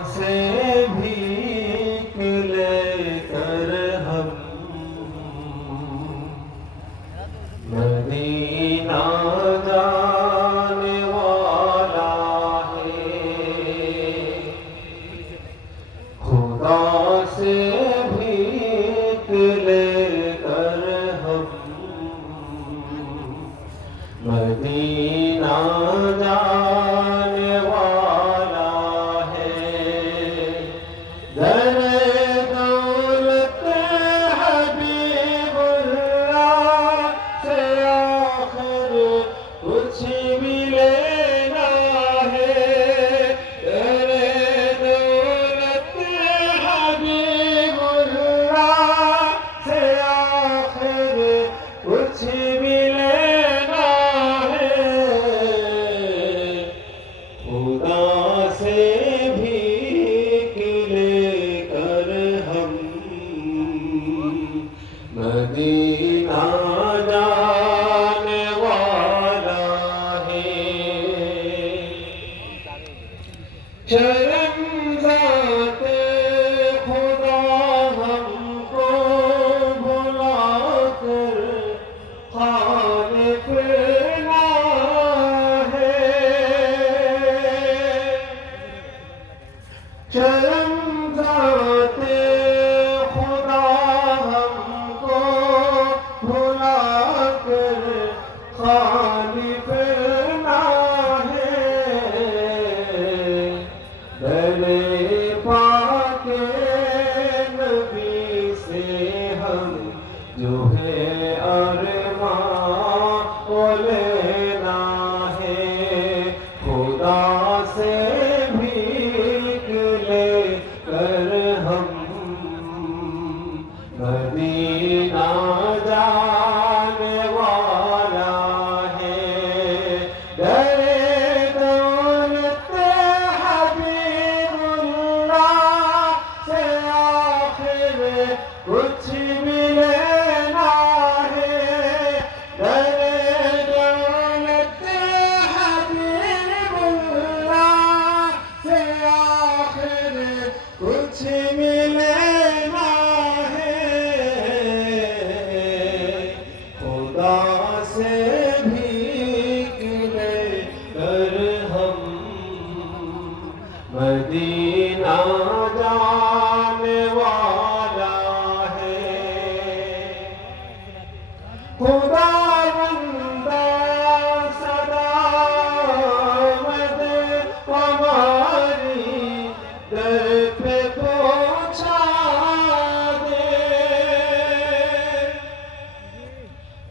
से भी कुछ Shalom.